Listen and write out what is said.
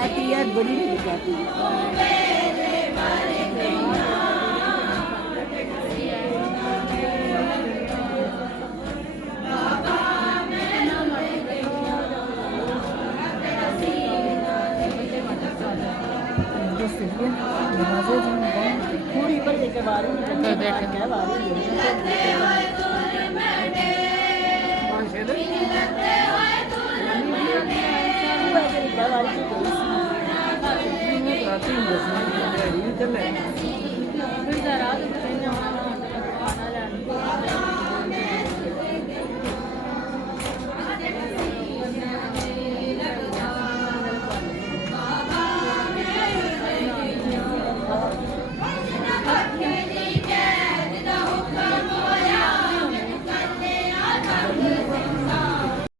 कहती यार बड़ी नहीं कहती पूरी पर लेके बारी Güzel abi.